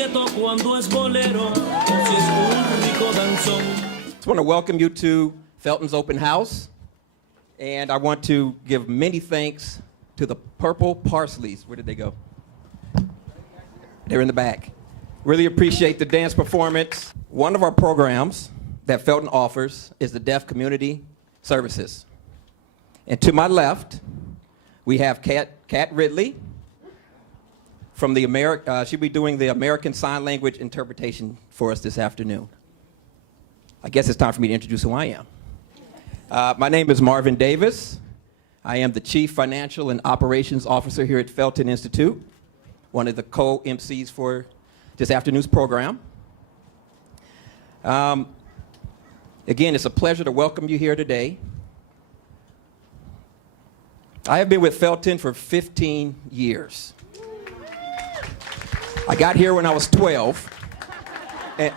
inquieto cuando es bolero, o si es un rico danzón. Just want to welcome you to Felton's Open House, and I want to give many thanks to the Purple Parsleys. Where did they go? They're in the back. Really appreciate the dance performance. One of our programs that Felton offers is the Deaf Community Services. And to my left, we have Kat Ridley from the she'll be doing the American Sign Language interpretation for us this afternoon. I guess it's time for me to introduce who I am. My name is Marvin Davis. I am the Chief Financial and Operations Officer here at Felton Institute, one of the co-MCs for this afternoon's program. Again, it's a pleasure to welcome you here today. I have been with Felton for 15 years. I got here when I was 12. And,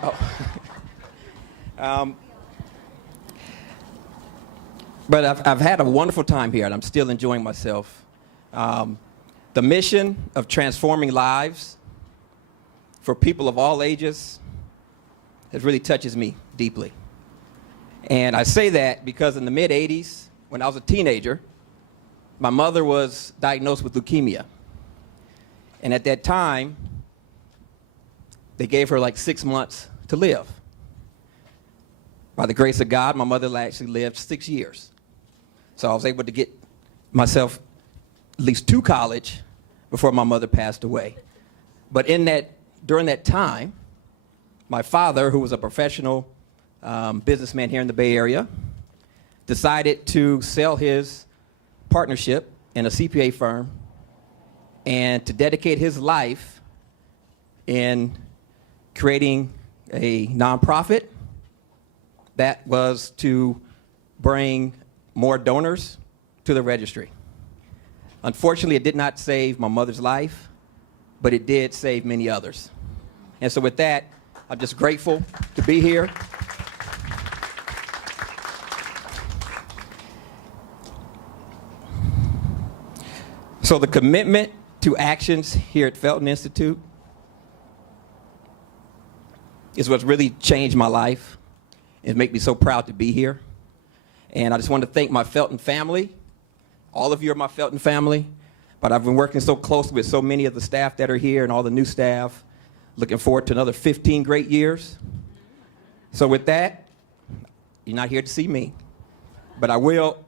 but I've had a wonderful time here, and I'm still enjoying myself. The mission of transforming lives for people of all ages, it really touches me deeply. And I say that because in the mid-'80s, when I was a teenager, my mother was diagnosed with leukemia. And at that time, they gave her like 6 months to live. By the grace of God, my mother actually lived 6 years. So I was able to get myself at least to college before my mother passed away. But during that time, my father, who was a professional businessman here in the Bay Area, decided to sell his partnership in a CPA firm and to dedicate his life in creating a nonprofit that was to bring more donors to the registry. Unfortunately, it did not save my mother's life, but it did save many others. And so with that, I'm just grateful to be here. So the commitment to actions here at Felton Institute is what's really changed my life and make me so proud to be here. And I just want to thank my Felton family. All of you are my Felton family, but I've been working so closely with so many of the staff that are here and all the new staff. Looking forward to another 15 great years. So with that, you're not here to see me, but I will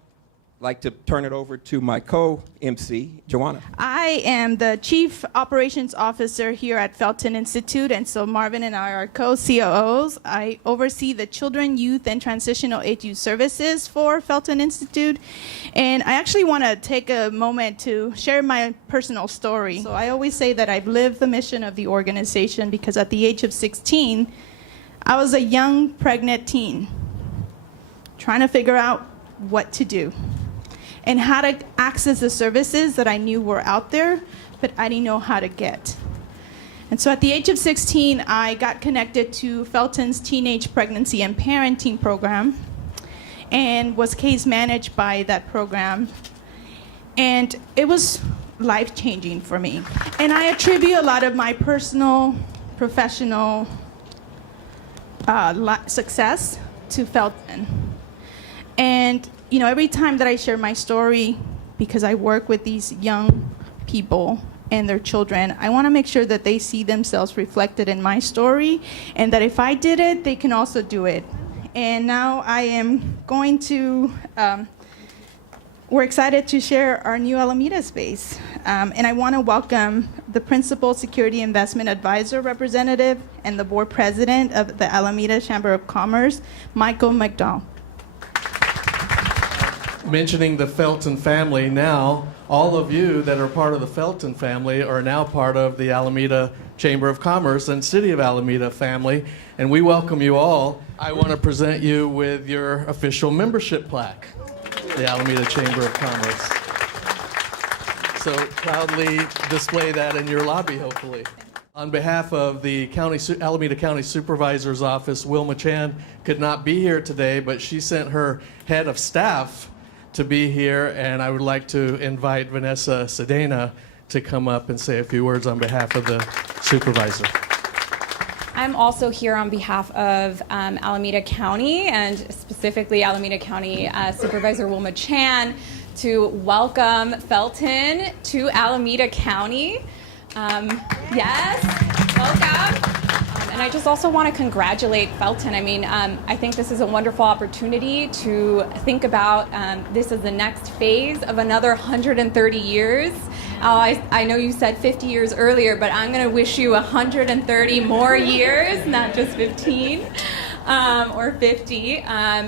like to turn it over to my co-MC, Yohana. I am the Chief Operations Officer here at Felton Institute, and so Marvin and I are co-COOs. I oversee the Children, Youth, and Transitional Age Youth Services for Felton Institute, and I actually want to take a moment to share my personal story. So I always say that I've lived the mission of the organization because at the age of 16, I was a young pregnant teen trying to figure out what to do and how to access the services that I knew were out there, but I didn't know how to get. And so at the age of 16, I got connected to Felton's Teenage Pregnancy and Parenting program and was case managed by that program. And it was life-changing for me. And I attribute a lot of my personal, professional success to Felton. And you know, every time that I share my story, because I work with these young people and their children, I want to make sure that they see themselves reflected in my story, and that if I did it, they can also do it. And now I am going to, we're excited to share our new Alameda space. And I want to welcome the Principal Security Investment Advisor Representative and the Board President of the Alameda Chamber of Commerce, Michael McDonough. Mentioning the Felton family now, all of you that are part of the Felton family are now part of the Alameda Chamber of Commerce and City of Alameda family, and we welcome you all. I want to present you with your official membership plaque, the Alameda Chamber of Commerce. So proudly display that in your lobby, hopefully. On behalf of the Alameda County Supervisor's Office, Wilma Chan could not be here today, but she sent her head of staff to be here, and I would like to invite Vanessa Cedeno to come up and say a few words on behalf of the supervisor. I'm also here on behalf of Alameda County, and specifically Alameda County Supervisor Wilma Chan, to welcome Felton to Alameda County. Yes, welcome. And I just also want to congratulate Felton. I mean, I think this is a wonderful opportunity to think about this as the next phase of another 130 years. I know you said 50 years earlier, but I'm going to wish you 130 more years, not just 15 or 50,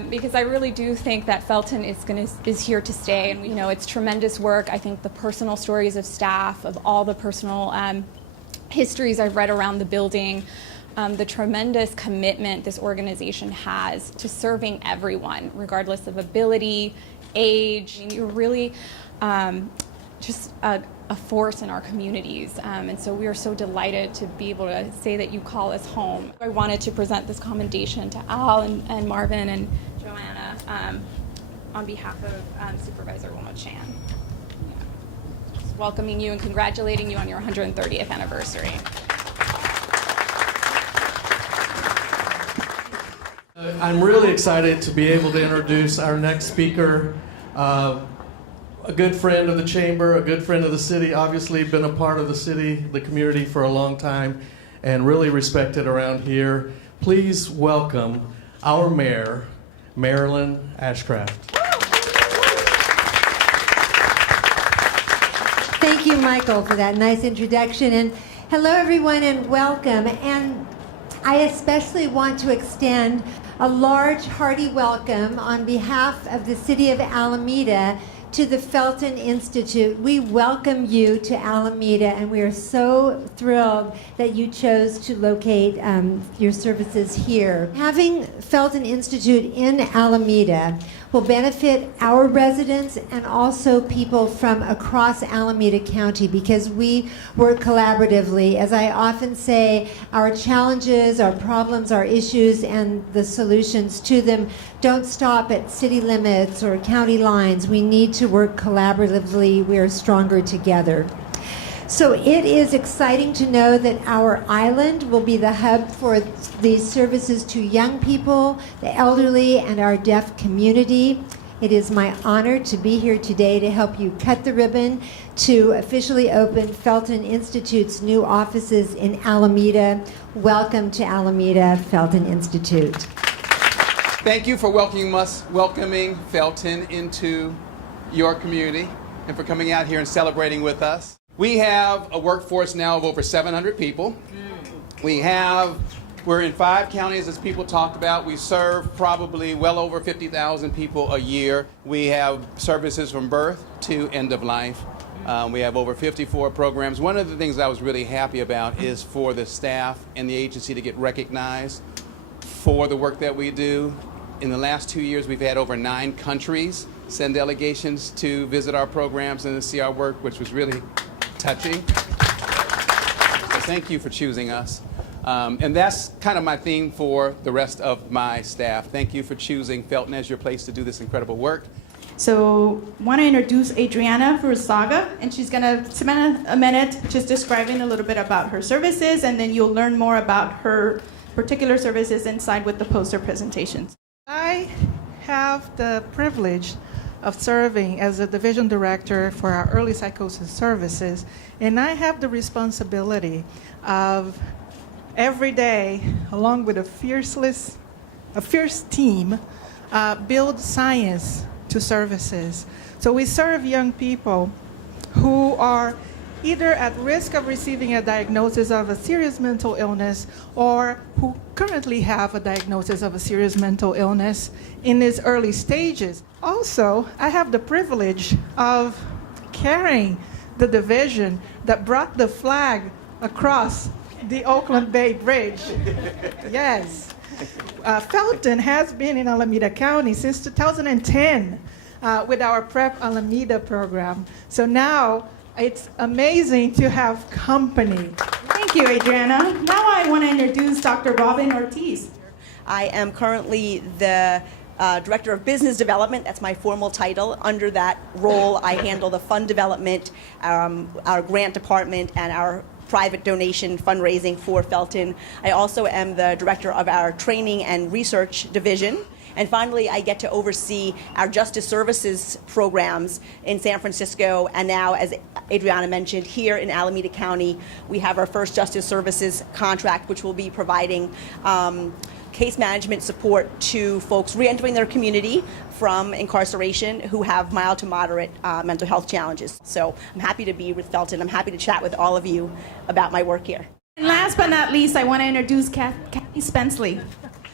because I really do think that Felton is here to stay. And, you know, it's tremendous work. I think the personal stories of staff, of all the personal histories I've read around the building, the tremendous commitment this organization has to serving everyone, regardless of ability, age. I mean, you're really just a force in our communities, and so we are so delighted to be able to say that you call us home. I wanted to present this commendation to Al and Marvin and Yohana on behalf of Supervisor Wilma Chan. Yeah. Just welcoming you and congratulating you on your 130th anniversary. I'm really excited to be able to introduce our next speaker, a good friend of the chamber, a good friend of the city, obviously been a part of the city, the community for a long time, and really respected around here. Please welcome our mayor, Marilyn Ashcraft. Thank you, Michael, for that nice introduction. And hello, everyone, and welcome. And I especially want to extend a large, hearty welcome on behalf of the city of Alameda to the Felton Institute. We welcome you to Alameda, and we are so thrilled that you chose to locate your services here. Having Felton Institute in Alameda will benefit our residents and also people from across Alameda County, because we work collaboratively. As I often say, our challenges, our problems, our issues, and the solutions to them don't stop at city limits or county lines. We need to work collaboratively. We are stronger together. So it is exciting to know that our island will be the hub for these services to young people, the elderly, and our deaf community. It is my honor to be here today to help you cut the ribbon to officially open Felton Institute's new offices in Alameda. Welcome to Alameda, Felton Institute. Thank you for welcoming Felton into your community and for coming out here and celebrating with us. We have a workforce now of over 700 people. We're in 5 counties, as people talked about. We serve probably well over 50,000 people a year. We have services from birth to end of life. We have over 54 programs. One of the things I was really happy about is for the staff and the agency to get recognized for the work that we do. In the last 2 years, we've had over 9 countries send delegations to visit our programs and to see our work, which was really touching. So thank you for choosing us. And that's kind of my theme for the rest of my staff. Thank you for choosing Felton as your place to do this incredible work. So I want to introduce Adriana Furusaga, and she's going to spend a minute just describing a little bit about her services, and then you'll learn more about her particular services inside with the poster presentations. I have the privilege of serving as a division director for our early psychosis services, and I have the responsibility of every day, along with a fierce team, build science to services. So we serve young people who are either at risk of receiving a diagnosis of a serious mental illness or who currently have a diagnosis of a serious mental illness in its early stages. Also, I have the privilege of carrying the division that brought the flag across the Oakland Bay Bridge. Yes. Felton has been in Alameda County since 2010 with our Prep Alameda program. So now it's amazing to have company. Thank you, Adriana. Now I want to introduce Dr. Robin Ortiz. I am currently the Director of Business Development. That's my formal title. Under that role, I handle the fund development, our grant department, and our private donation fundraising for Felton. I also am the director of our training and research division. And finally, I get to oversee our justice services programs in San Francisco, and now, as Adriana mentioned, here in Alameda County, we have our first justice services contract, which will be providing case management support to folks reentering their community from incarceration who have mild to moderate mental health challenges. So I'm happy to be with Felton. I'm happy to chat with all of you about my work here. And last but not least, I want to introduce Kathy Spenceley.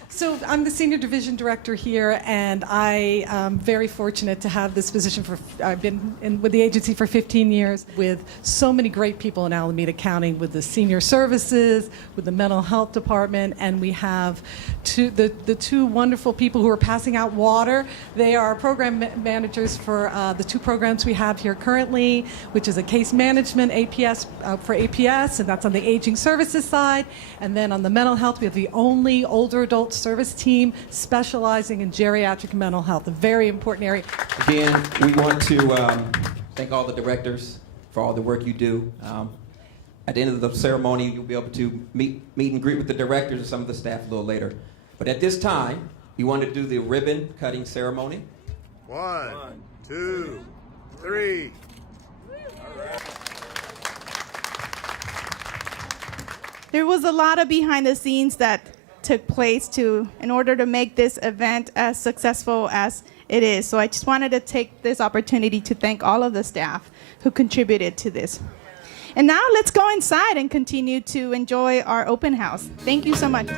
So I'm the Senior Division Director here, and I am very fortunate to have this position. I've been with the agency for 15 years with so many great people in Alameda County, with the senior services, with the mental health department, and we have the two wonderful people who are passing out water. They are program managers for the two programs we have here currently, which is a case management APS for APS, and that's on the aging services side. And then on the mental health, we have the only older adult service team specializing in geriatric mental health, a very important area. Again, we want to thank all the directors for all the work you do. At the end of the ceremony, you'll be able to meet and greet with the directors and some of the staff a little later. But at this time, we want to do the ribbon cutting ceremony. 1, 2, 3. There was a lot of behind the scenes that took place in order to make this event as successful as it is. So I just wanted to take this opportunity to thank all of the staff who contributed to this. And now let's go inside and continue to enjoy our open house. Thank you so much.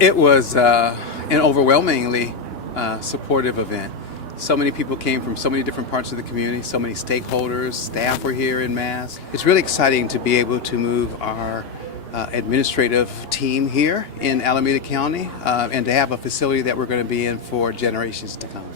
It was an overwhelmingly supportive event. So many people came from so many different parts of the community, so many stakeholders, staff were here en masse. It's really exciting to be able to move our administrative team here in Alameda County and to have a facility that we're going to be in for generations to come.